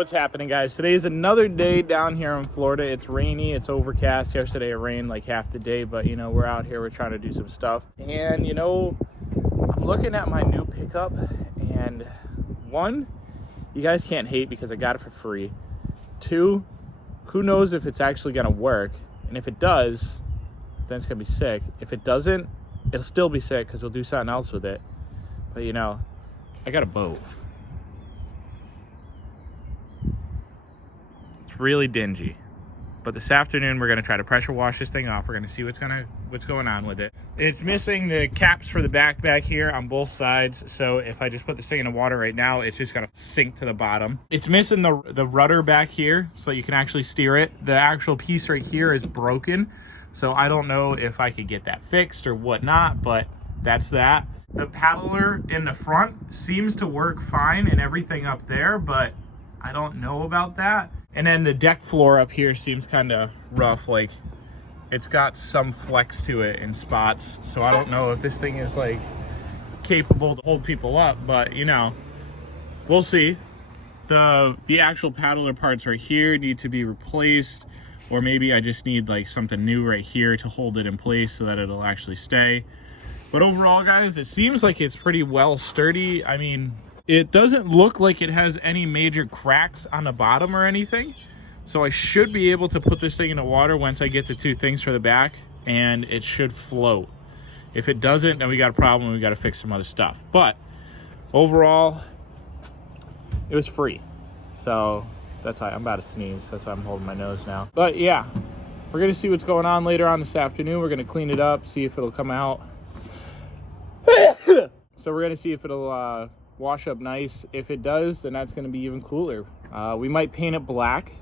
What's happening, guys? Today is another day down here in Florida. It's rainy, it's overcast. Yesterday it rained like half the day, but you know, we're out here, we're trying to do some stuff. And you know, I'm looking at my new pickup, and one, you guys can't hate because I got it for free. Two, who knows if it's actually gonna work, and if it does, then it's gonna be sick. If it doesn't, it'll still be sick because we'll do something else with it. But you know, I got a boat. It's really dingy, but this afternoon we're gonna try to pressure wash this thing off. We're gonna see what's going on with it. It's missing the caps for the back here on both sides, so if I just put this thing in the water right now, it's just gonna sink to the bottom. It's missing the rudder back here so you can actually steer it. The actual piece right here is broken, so I don't know if I could get that fixed or whatnot, but that's that. The paddler in the front seems to work fine and everything up there, but I don't know about that. And then the deck floor up here seems kind of rough, like it's got some flex to it in spots, so I don't know if this thing is like capable to hold people up, but you know, we'll see. The actual paddler parts right here need to be replaced, or maybe I just need like something new right here to hold it in place so that it'll actually stay. But overall, guys, it seems like it's pretty well sturdy. I mean, it doesn't look like it has any major cracks on the bottom or anything. So I should be able to put this thing in the water once I get the two things for the back, and it should float. If it doesn't, then we got a problem. We got to fix some other stuff. But overall, it was free. So that's why I'm about to sneeze. That's why I'm holding my nose now. But yeah, we're going to see what's going on later on this afternoon. We're going to clean it up, see if it'll come out. So we're going to see if it'll wash up nice. If it does, then that's going to be even cooler. We might paint it black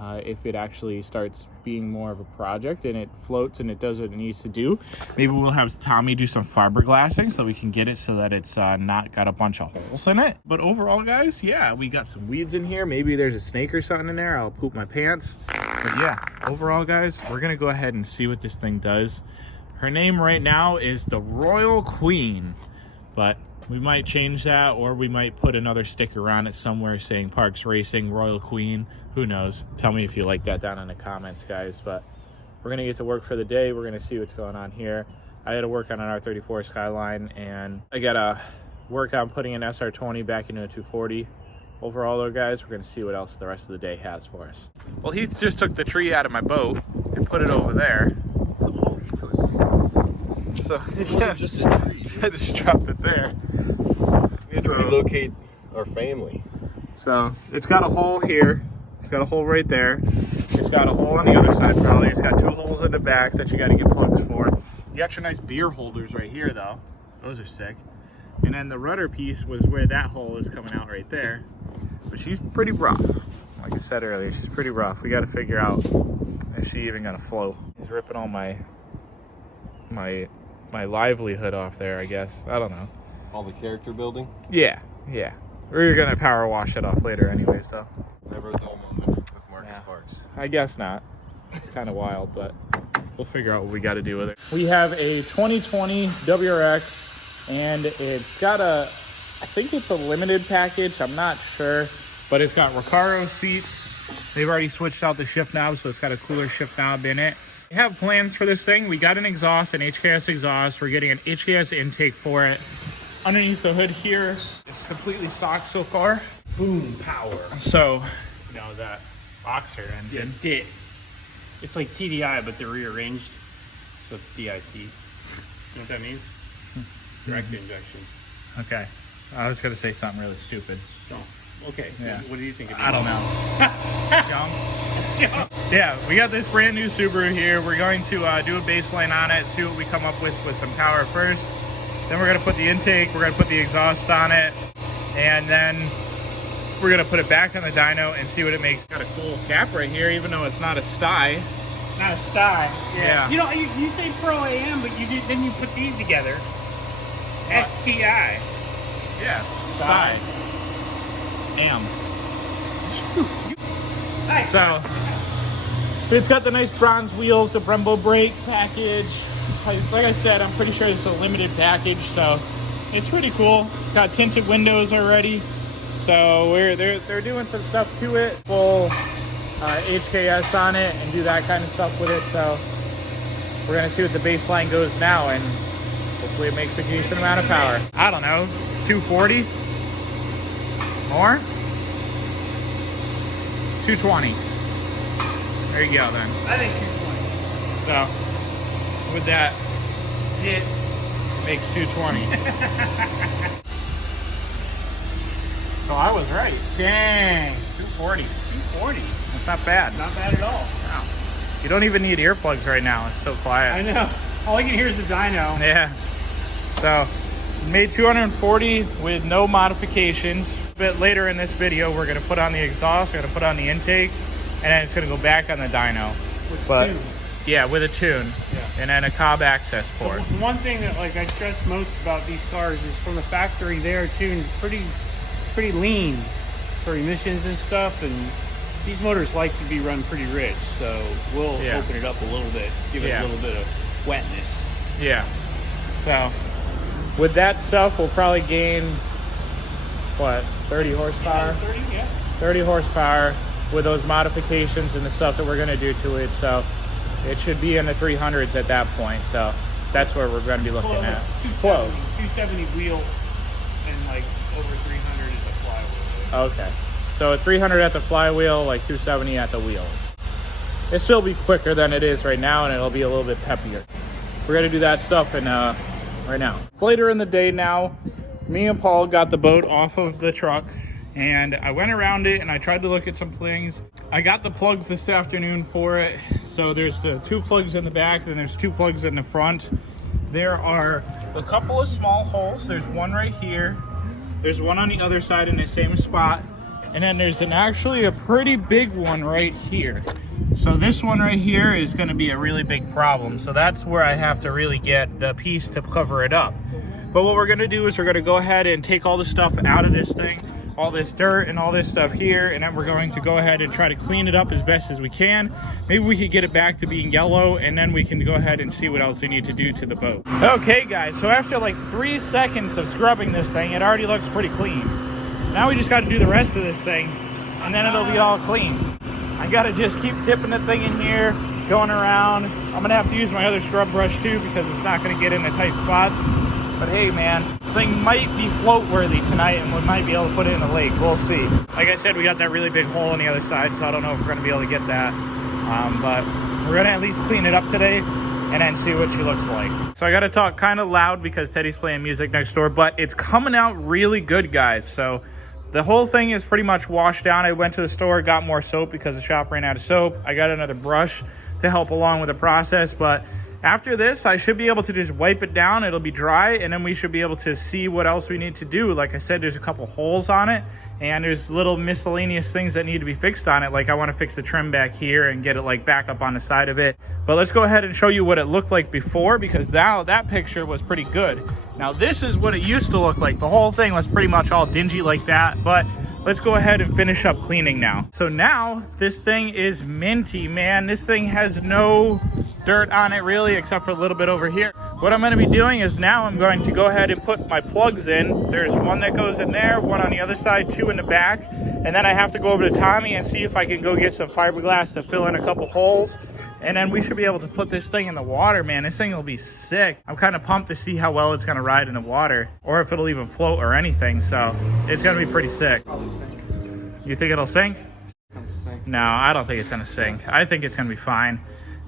if it actually starts being more of a project and it floats and it does what it needs to do. Maybe we'll have Tommy do some fiberglassing so we can get it so that it's not got a bunch of holes in it. But overall, guys, yeah, we got some weeds in here. Maybe there's a snake or something in there. I'll poop my pants. But yeah, overall, guys, we're going to go ahead and see what this thing does. Her name right now is the Royal Queen, but we might change that, or we might put another sticker on it somewhere saying Parks Racing Royal Queen. Who knows? Tell me if you like that down in the comments, guys. But we're going to get to work for the day. We're going to see what's going on here. I had to work on an R34 Skyline, and I got to work on putting an SR20 back into a 240. Overall, though, guys, we're going to see what else the rest of the day has for us. Well, Heath just took the tree out of my boat and put it over there. So it wasn't just a tree. I just dropped it there. We had to relocate our family. So it's got a hole here. It's got a hole right there. It's got a hole on the other side probably. It's got two holes in the back that you got to get plugs for. The extra nice beer holders right here though. Those are sick. And then the rudder piece was where that hole is coming out right there. But she's pretty rough. Like I said earlier, she's pretty rough. We got to figure out if she even gonna float. He's ripping all my livelihood off there, I guess. I don't know. All the character building? Yeah. We're gonna power wash it off later anyway, so. Never a dull moment with Marcus Parks. I guess not. It's kind of wild, but we'll figure out what we got to do with it. We have a 2020 WRX, and it's got I think it's a limited package. I'm not sure, but it's got Recaro seats. They've already switched out the shift knob, so it's got a cooler shift knob in it. We have plans for this thing. We got an exhaust, an HKS exhaust. We're getting an HKS intake for it. Underneath the hood here, it's completely stock so far. Boom power. So, you know, that boxer engine. Yeah, it's like TDI, but they're rearranged. So it's DIT. You know what that means? Direct injection. Okay. I was going to say something really stupid. Oh, okay. Yeah. What do you think it is? I don't know. Yeah, we got this brand new Subaru here. We're going to do a baseline on it, see what we come up with some power first. Then we're going to put the intake, we're going to put the exhaust on it, and then we're going to put it back on the dyno and see what it makes. It's got a cool cap right here, even though it's not a sty. Not a sty. Yeah. You know, you say Pro AM, but then you put these together. STI. Yeah, sty. Am. Nice. So, it's got the nice bronze wheels, the Brembo brake package. Like I said, I'm pretty sure it's a limited package, so it's pretty cool. Got tinted windows already. So they're doing some stuff to it, full HKS on it, and do that kind of stuff with it. So we're gonna see what the baseline goes now, and hopefully it makes a decent amount of power. I don't know, 240? More? 220. There you go then. I think 220. So with that, it makes 220. So I was right. Dang, 240. 240. That's not bad. Not bad at all. Wow. You don't even need earplugs right now. It's so quiet. I know. All I can hear is the dyno. Yeah. So made 240 with no modifications. A bit later in this video, we're gonna put on the exhaust, we're gonna put on the intake, and then it's gonna go back on the dyno. But yeah, with a tune, yeah. and then a Cobb access port. The one thing that like I stress most about these cars is from the factory they're tuned pretty lean for emissions and stuff, and these motors like to be run pretty rich, so we'll open it up a little bit, give it a little bit of wetness. Yeah. So with that stuff, we'll probably gain what, 30 horsepower? 30 horsepower with those modifications and the stuff that we're going to do to it. So it should be in the 300s at that point. So that's where we're going to be looking at. 270 wheel and like over 300 is the flywheel. Okay. So a 300 at the flywheel, like 270 at the wheels. It'll still be quicker than it is right now, and it'll be a little bit peppier. We're going to do that stuff in right now. It's later in the day now. Me and Paul got the boat off of the truck, and I went around it and I tried to look at some things. I got the plugs this afternoon for it. So there's the 2 plugs in the back, then there's 2 plugs in the front. There are a couple of small holes. There's one right here. There's one on the other side in the same spot. And then there's actually a pretty big one right here. So this one right here is going to be a really big problem. So that's where I have to really get the piece to cover it up. But what we're going to do is we're going to go ahead and take all the stuff out of this thing, all this dirt and all this stuff here, and then we're going to go ahead and try to clean it up as best as we can. Maybe we could get it back to being yellow, and then we can go ahead and see what else we need to do to the boat. Okay guys, so after like 3 seconds of scrubbing this thing, it already looks pretty clean. Now we just got to do the rest of this thing, and then it'll be all clean. I got to just keep dipping the thing in here, going around. I'm going to have to use my other scrub brush too, because it's not going to get in the tight spots. But hey man, this thing might be float worthy tonight, and we might be able to put it in the lake. We'll see. Like I said, we got that really big hole on the other side, so I don't know if we're going to be able to get that. But we're going to at least clean it up today and then see what she looks like. So I got to talk kind of loud because Teddy's playing music next door, but it's coming out really good, guys. So the whole thing is pretty much washed down. I went to the store, got more soap because the shop ran out of soap. I got another brush to help along with the process, but after this, I should be able to just wipe it down. It'll be dry, and then we should be able to see what else we need to do. Like I said, there's a couple holes on it, and there's little miscellaneous things that need to be fixed on it. Like I want to fix the trim back here and get it like back up on the side of it. But let's go ahead and show you what it looked like before, because now that picture was pretty good. Now this is what it used to look like. The whole thing was pretty much all dingy like that, but let's go ahead and finish up cleaning now. So now this thing is minty, man. This thing has no dirt on it really, except for a little bit over here. What I'm going to be doing is now I'm going to go ahead and put my plugs in. There's one that goes in there, one on the other side, 2 in the back, and then I have to go over to Tommy and see if I can go get some fiberglass to fill in a couple holes, and then we should be able to put this thing in the water, man. This thing will be sick. I'm kind of pumped to see how well it's going to ride in the water, or if it'll even float or anything. So it's going to be pretty sick. Probably sink. You think it'll sink? Gonna sink. No, I don't think it's going to sink. I think it's going to be fine.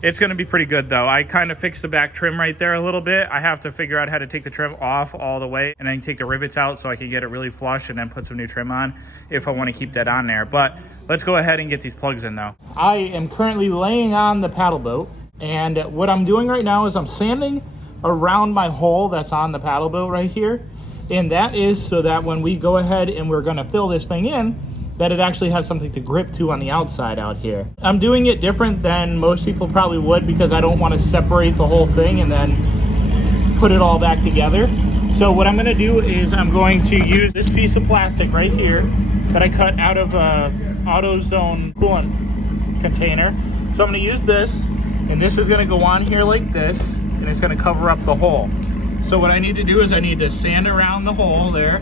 It's going to be pretty good though. I kind of fixed the back trim right there a little bit. I have to figure out how to take the trim off all the way and then take the rivets out so I can get it really flush and then put some new trim on if I want to keep that on there. But let's go ahead and get these plugs in though. I am currently laying on the paddle boat, and what I'm doing right now is I'm sanding around my hole that's on the paddle boat right here. And that is so that when we go ahead and we're going to fill this thing in, that it actually has something to grip to on the outside out here. I'm doing it different than most people probably would because I don't want to separate the whole thing and then put it all back together. So what I'm going to do is I'm going to use this piece of plastic right here that I cut out of a AutoZone coolant container. So I'm going to use this, and this is going to go on here like this, and it's going to cover up the hole. So what I need to do is I need to sand around the hole there,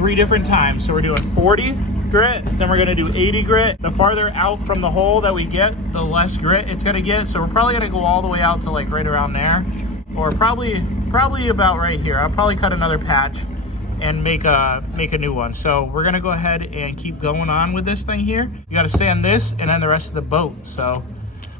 3 different times. So we're doing 40 grit, then we're gonna do 80 grit. The farther out from the hole that we get, the less grit it's gonna get. So we're probably gonna go all the way out to like right around there, or probably about right here. I'll probably cut another patch and make a new one. So we're gonna go ahead and keep going on with this thing here. You gotta sand this and then the rest of the boat. So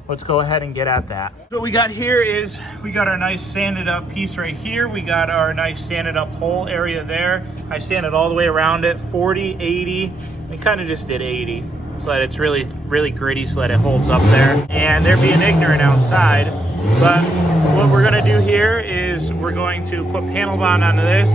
let's go ahead and get at that. What we got here is we got our nice sanded up piece right here. We got our nice sanded up hole area there. I sanded all the way around it, 40, 80. We kind of just did 80 so that it's really, really gritty so that it holds up there. And they're being ignorant outside. But what we're gonna do here is we're going to put panel bond onto this,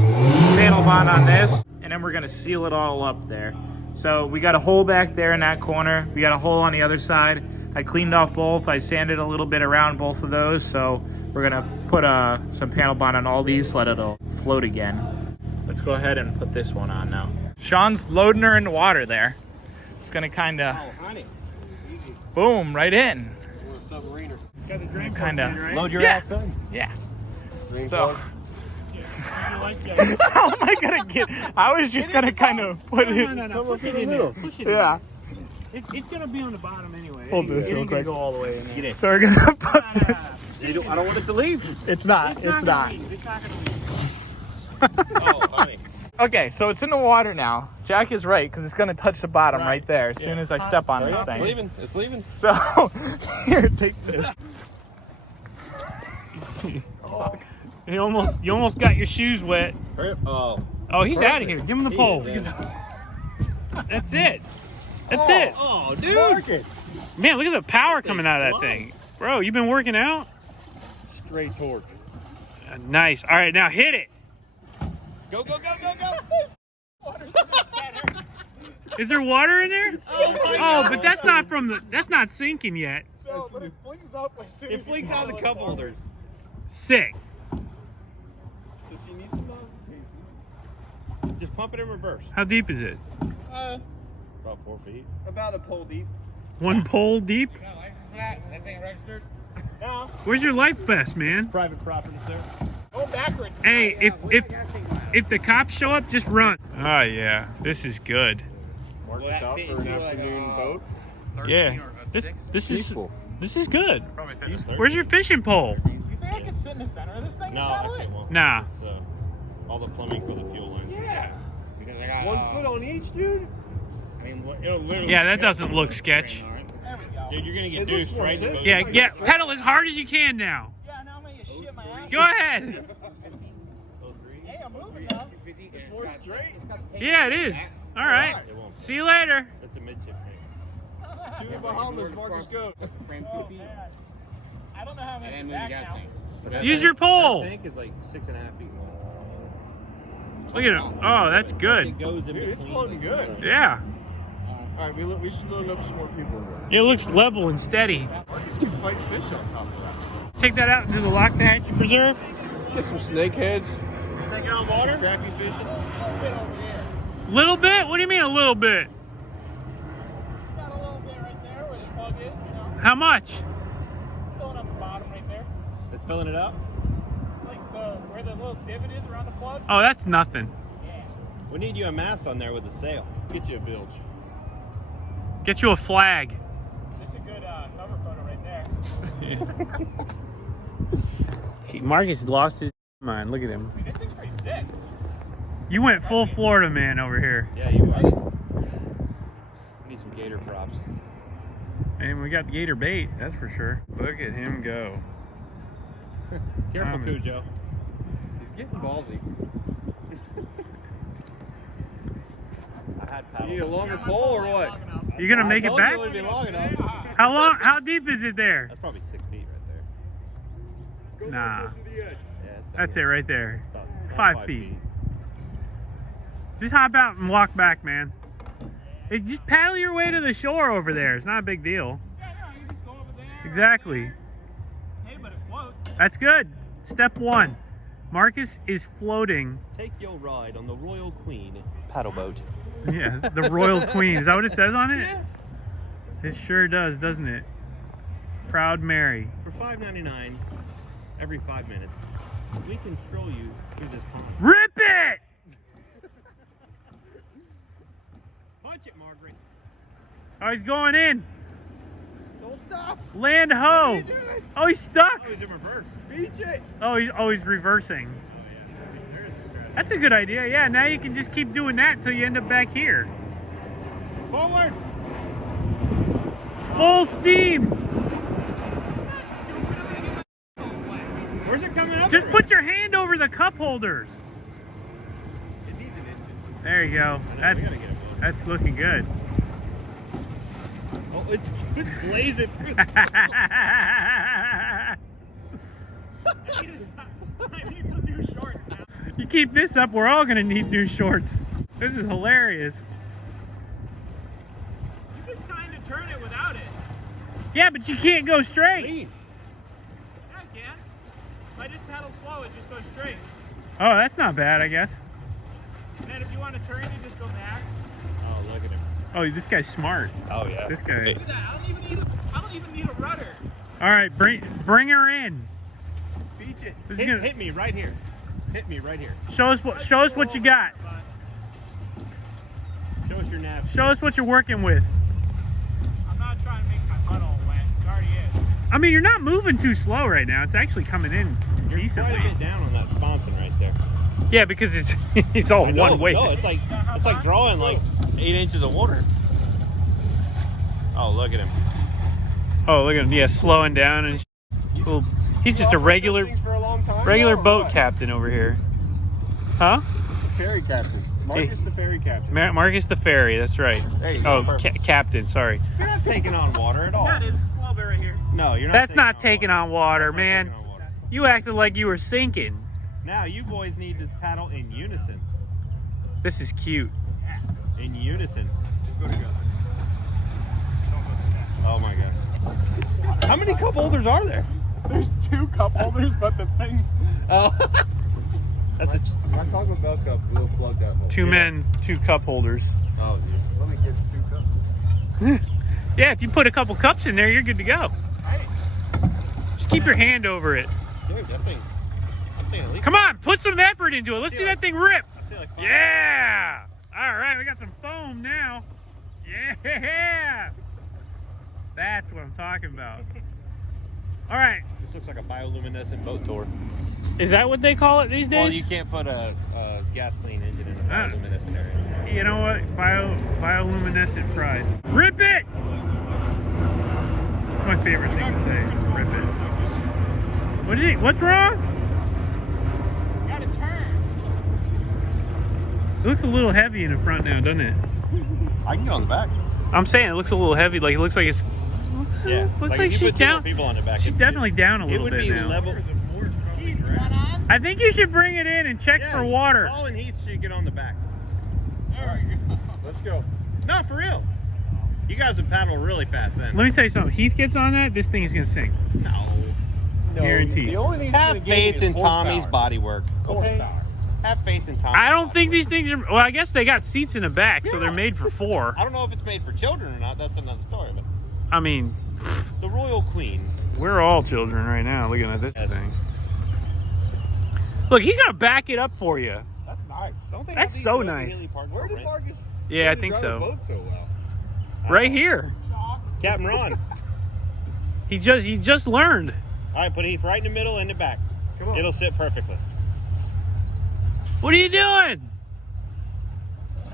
panel bond on this, and then we're gonna seal it all up there. So we got a hole back there in that corner. We got a hole on the other side. I cleaned off both. I sanded a little bit around both of those. So we're gonna put some panel bond on all these so that it'll float again. Let's go ahead and put this one on now. Sean's loading her in the water there. It's gonna kinda, boom, right in. Submariner. Got the drain Kinda right? Load your Yeah. ass in. Yeah. Drain So, plug. You like that? how am I gonna get, I was just gonna kind of put it, No. Push it in middle. there. Push it yeah. in. It's gonna be on the bottom anyway. Hold this It real ain't gonna quick. go all the way in there. So we're gonna put this, I don't want it to leave. it's not. It's not. Oh, funny. Okay, so it's in the water now. Jack is right, because it's gonna touch the bottom right there as soon as I step on this It's thing. leaving. It's leaving. So, here, take this. You almost got your shoes wet. Hurry up. Oh. Oh, he's Perfect. out of here. Give him the He pole. is, That's it. That's it. Oh, dude. Marcus. Man, look at the power coming out of that thing. Bro, you been working out? Straight torque. Nice. All right, now hit it. Go, go, go, go, go. Is there water in there? Oh, but that's not that's not sinking yet. No, but it flings up as soon It flings out of the cup holder. Sick. So she needs some just pump it in reverse. How deep is it? About 4 feet. About a pole deep. 1 pole deep? That thing registered? No. Where's your life vest, man? Private property, sir. Go backwards. Hey, if the cops show up, just run. Oh yeah, this is good. Mark this out for an afternoon boat. Yeah, this is Peaceful. this is good. Where's Where's your fishing pole? You think I could sit in the center of this thing? No, actually it won't. Nah. So, all the plumbing for the fuel line. Yeah. Because I got 1 foot on each, dude. I mean, it'll literally. Yeah, that doesn't look sketch. There we go. Dude, you're gonna get It looks deuced more right in the sick. boat. Yeah, yeah. Pedal as hard as you can now. Yeah, now I'm gonna get shit my ass. Go ahead. Hey, I'm moving now. It's more straight. Yeah, it is. All right. It won't. See you later. That's a midship tank. To the Bahamas, Marcus, go. I don't know how I'm gonna get back now. Use your pole. That tank is like 6.5 feet long. Look at it. Oh, that's It good. goes in Dude, it's between. floating good. Yeah. All right, we should load up some more people. It looks level and steady. Marcus can fight fish on top of that. Take that out into the Loxahatchee Preserve. Get some snakeheads. Take it on water. Crappie fishing. Little bit? What do you mean a little bit? Got a little bit right there where the plug is, you know. How much? Going up the bottom right there. It's filling it up. Like where the little divot is around the plug. Oh, that's nothing. We need you a mast on there with a sail. Get you a bilge. Get you a flag. This is a good cover photo right there. Marcus lost his mind. Look at him. I mean, this thing's pretty sick. You went full Florida man over here. Yeah, you are. We need some gator props. And we got gator bait, that's for sure. Look at him go. Careful, Cujo. He's getting ballsy. I had You paddle. need a longer pole or what? You gonna make it told you back? wouldn't be long enough. How long? How deep is it there? That's probably 6 feet right there. Nah, Yeah, it's that's it right there. about 5 feet. Just hop out and walk back, man. Hey, just paddle your way to the shore over there. It's not a big deal. Yeah, no, you just go over there. Exactly. Hey, but it floats. That's good. Step 1. Marcus is floating. Take your ride on the Royal Queen paddle boat. Yeah, the Royal Queen. Is that what it says on it? It sure does, doesn't it? Proud Mary. For $5.99 every 5 minutes, we can stroll you through this pond. Rip it! he's going in. Don't stop. Land What are ho. you doing? Oh, he's stuck. Oh, he's in reverse. Beach it. Oh, he's reversing. That's a good idea. Yeah, now you can just keep doing that until you end up back here. Forward. Full steam. Where's it coming up? Just put your hand over the cup holders. It needs an engine. There you go. we gotta get it going. That's looking good. Oh, it's blazing through. I need some new shorts now. You keep this up, we're all gonna need new shorts. This is hilarious. You can kind of turn it without it. Yeah, but you can't go straight. Lean. Yeah, I can. If I just paddle slow, it just goes straight. Oh, that's not bad, I guess. And then if you want to turn it, just go back. Oh, look at him. Oh, this guy's smart. Oh yeah. This guy. Look at that. I don't even need a rudder. All right, bring her in. Beach it. This is gonna- Hit me right here. Hit me right here. Show us what you got. Show us your nav. Show us what you're working with. I'm not trying to make my butt all wet. It already is. I mean, you're not moving too slow right now. It's actually coming in You're decently. quite a bit down on that sponson right there. Yeah, because it's all I know, one way. No, it's like drawing like 8 inches of water. Oh, look at him. Oh, look at him. Yeah, slowing down and. Well, he's just a regular boat captain over here. Huh? Ferry captain. Marcus the ferry captain. Marcus the ferry. That's right. There you go. Oh, Perfect. captain. Sorry. You're not taking on water at all. Yeah, it is. It's a little bit right here. No, you're not. That's not taking on water, That's not man. taking on water. You acted like you were sinking. Now you boys need to paddle in unison. This is cute. In unison. We'll go together. Oh my gosh. How many cup holders are there? There's 2 cup holders, but the thing. Oh. That's a. My Taco Bell cup will plug that hole. 2 men, 2 cup holders. Oh, dude. Let me get 2 cups. Yeah, if you put a couple cups in there, you're good to go. Just keep your hand over it. Dude, that thing. I'm saying at least. Come on, put some effort into it. Let's see that thing rip. I see like 5. Yeah. All right, we got some foam now. Yeah. That's what I'm talking about. All right. This looks like a bioluminescent boat tour. Is that what they call it these days? Well, you can't put a gasoline engine in a bioluminescent area. You know what? Bioluminescent pride. Rip it! That's my favorite thing to say. Rip it. What's wrong? You gotta turn. It looks a little heavy in the front now, doesn't it? I can get on the back. I'm saying it looks a little heavy. Like it looks like it's. Yeah. Looks like if you she's put 2 more down. people on the back. She's definitely down a It little would bit be now. level. I think you should bring it in and check for water. Paul and Heath should get on the back. Let's go. No, for real. You guys would paddle really fast then. Let me tell you something. Heath gets on that, this thing is gonna sink. No. Guaranteed. The only thing that's Have gonna get me faith is in Tommy's horsepower. body work. Okay? Horsepower. Have faith in Tommy's I don't think body these things are. Well, I guess they got seats in the back, so Yeah. they're made for 4. work. I don't know if it's made for children or not. That's another story. But I mean, the Royal Queen. we're all children right now looking at this Yes. thing. Look, he's gonna back it up for you. That's nice. Don't they That's have these so little nice. Haley Park Where for did rent? Marcus? Yeah, I where did think he drive so. the boat so well? Right here. Captain Ron. He just learned. All right, put Heath right in the middle and the back. Come on. It'll sit perfectly. What are you doing?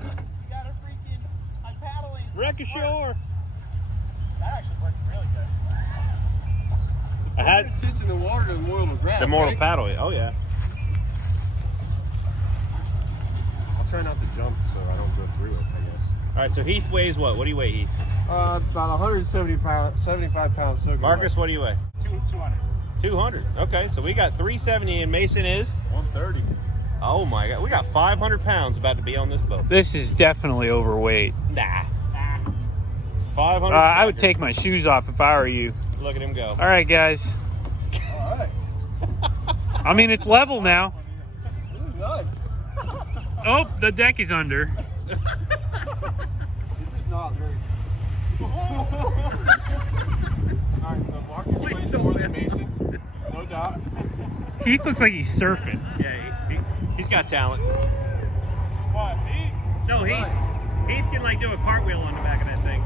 You gotta freaking. I'm paddling. Wreck ashore. That actually worked really good. I had It sits in the water to oil the ground. the mortal right? paddle. Oh yeah. I'll try not to jump so I don't go through it, I guess. All right, so Heath weighs what? What do you weigh, Heath? About 75 pounds soaking Marcus, what do you weigh? 200. 200. Okay, so we got 370 and Mason is? 130. Oh my God, we got 500 pounds about to be on this boat. This is definitely overweight. Nah. 500. I would smackers. take my shoes off if I were you. Look at him go. All right, guys. All right. I mean, it's level now. This is nice. Oh, the deck is under. This is not very. Alright, so Marcus weighs more than Mason. No doubt. Heath looks like he's surfing. Yeah, he's got talent. What? Me? No, Heath can like do a cartwheel on the back of that thing.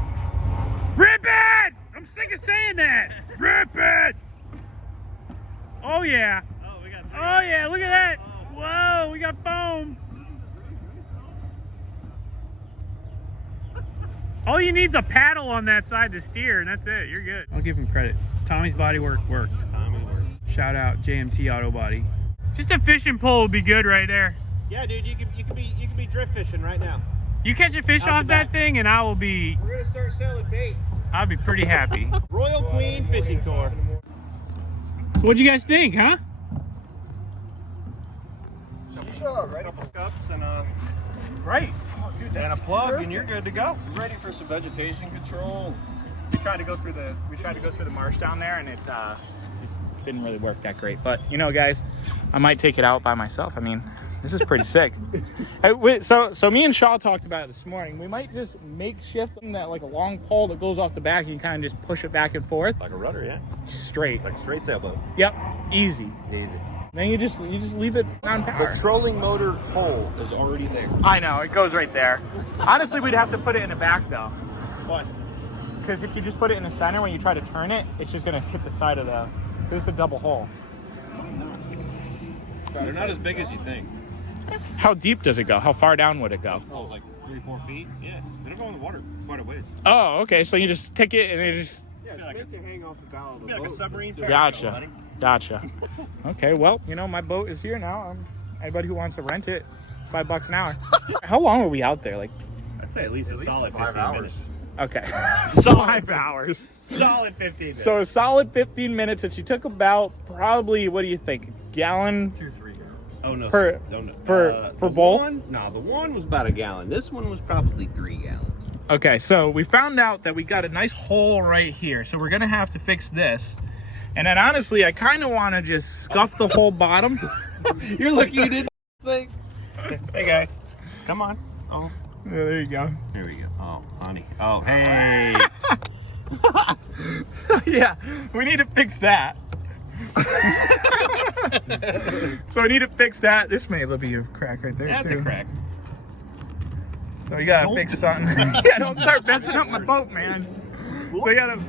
Rip it! I'm sick of saying that. Rip it! Oh yeah. Oh yeah, look at that. Whoa, we got foam. All you need is a paddle on that side to steer, and that's it. You're good. I'll give him credit. Tommy's body work worked. Shout out JMT Auto Body. Just a fishing pole would be good right there. Yeah, dude, you could be drift fishing right now. You catch a fish off that thing, and I will be. We're gonna start selling baits. I'll be pretty happy. Royal Queen Fishing Tour. What'd you guys think, huh? Ready for cups and right. Oh, dude, And a plug, and you're good to go. ready for some vegetation control. We tried to go through the marsh down there, and it didn't really work that great. But you know, guys, I might take it out by myself. I mean, this is pretty sick. So me and Shaw talked about it this morning. We might just makeshift that like a long pole that goes off the back. You kind of just push it back and forth. Like a rudder, yeah. Straight. Like a straight sailboat. Yep. Easy. Easy. Then you just leave it on power. The trolling motor hole is already there. I know, it goes right there. Honestly, we'd have to put it in the back though. What? Because if you just put it in the center, when you try to turn it, it's just gonna hit the side of the, because it's a double hole. They're not as big as you think. How deep does it go? How far down would it go? Oh, like 3-4 feet? Yeah. They don't go in the water quite a ways. Oh, okay, so you just take it and it just, Yeah, it's like meant to hang off the bow of the Like a boat. submarine. Gotcha. Gotcha. Okay, well, you know, my boat is here now. Anybody who wants to rent it, $5 an hour. How long were we out there? Like, I'd say at least a solid 5 15 hours. minutes. okay. Solid 5 hours. Solid 15 minutes. So a solid 15 minutes, and she took about probably, what do you think, a gallon 2-3 gallons. Oh no. for Don't know. for The both? One, no, the one was about a gallon. This one was probably 3 gallons. Okay, so we found out that we got a nice hole right here, so we're gonna have to fix this. And then honestly, I kind of want to just scuff the whole bottom. You're lucky you didn't think. Hey guy, come on. Oh, Yeah, there you go. here we go. Oh, honey. Oh, hey. Yeah, we need to fix that. So we need to fix that. This may be a crack right there. That's too. a crack. So we gotta fix something. Yeah, don't start messing up my boat, man. So we gotta.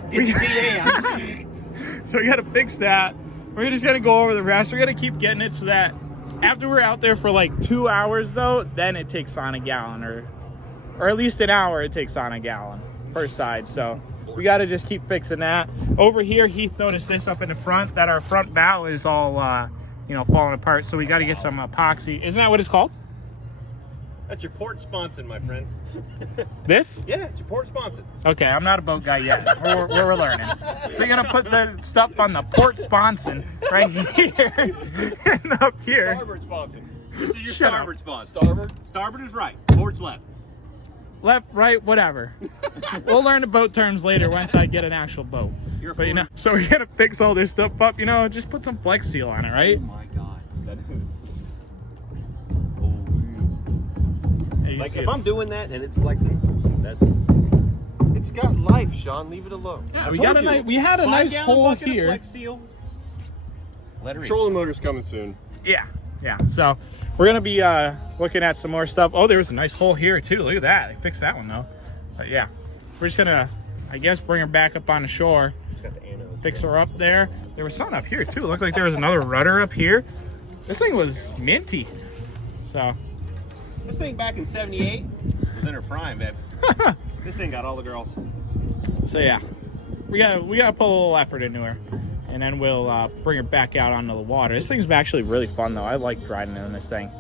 So we gotta fix that. We're just gonna go over the rest. We're gonna keep getting it so that after we're out there for like 2 hours though, then it takes on a gallon, or at least an hour it takes on a gallon per side. So we gotta just keep fixing that. Over here, Heath noticed this up in the front, that our front bow is all you know, falling apart. So we gotta get some epoxy. Isn't that what it's called? That's your port sponson, my friend. This? Yeah, it's your port sponson. Okay, I'm not a boat guy yet. We're learning. So you're gonna put the stuff on the port sponson right here and up here. Starboard sponson. This is your Shut starboard sponson. Starboard? Starboard is right. Port's left. Left, right, whatever. We'll learn the boat terms later once I get an actual boat. You're a But you know, so we're gonna fix all this stuff up. You know, just put some Flex Seal on it, right? Oh my god. That is. Yeah, you Like see if it. I'm doing that and it's flexing, that's. It's got life, Sean. Leave it alone. Yeah, we had a nice hole here. Flex Seal. Let her Trolling motor's coming soon. Yeah. So we're gonna be looking at some more stuff. Oh, there was a nice hole here too. Look at that. They fixed that one though. But yeah, we're just gonna, I guess, bring her back up on the shore. It's got the anode. Fix her up there. There was something up here too. It looked like there was another rudder up here. This thing was minty. So This thing back in '78 was in her prime, babe. This thing got all the girls. yeah, we gotta put a little effort into her, and then we'll bring her back out onto the water. This thing's actually really fun though. I like riding in this thing.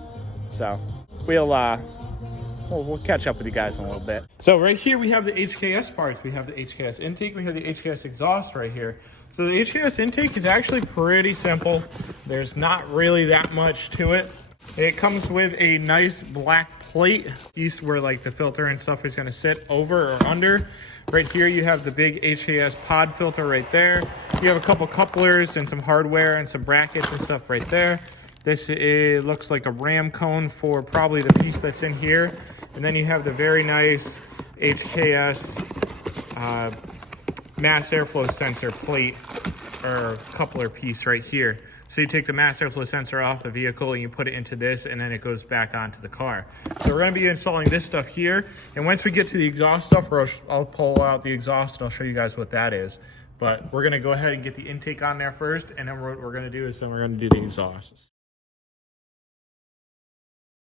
So we'll catch up with you guys in a little bit. So right here we have the HKS parts. We have the HKS intake. We have the HKS exhaust right here. So the HKS intake is actually pretty simple. There's not really that much to it. It comes with a nice black plate piece where like the filter and stuff is going to sit over or under. Right here you have the big HKS pod filter right there. You have a couple couplers and some hardware and some brackets and stuff right there. This looks like a ram cone for probably the piece that's in here. And then you have the very nice HKS mass airflow sensor plate or coupler piece right here. So you take the mass airflow sensor off the vehicle and you put it into this, and then it goes back onto the car. So we're gonna be installing this stuff here. And once we get to the exhaust stuff, I'll pull out the exhaust and I'll show you guys what that is. But we're gonna go ahead and get the intake on there first, and then what we're gonna do is then we're gonna do the exhaust.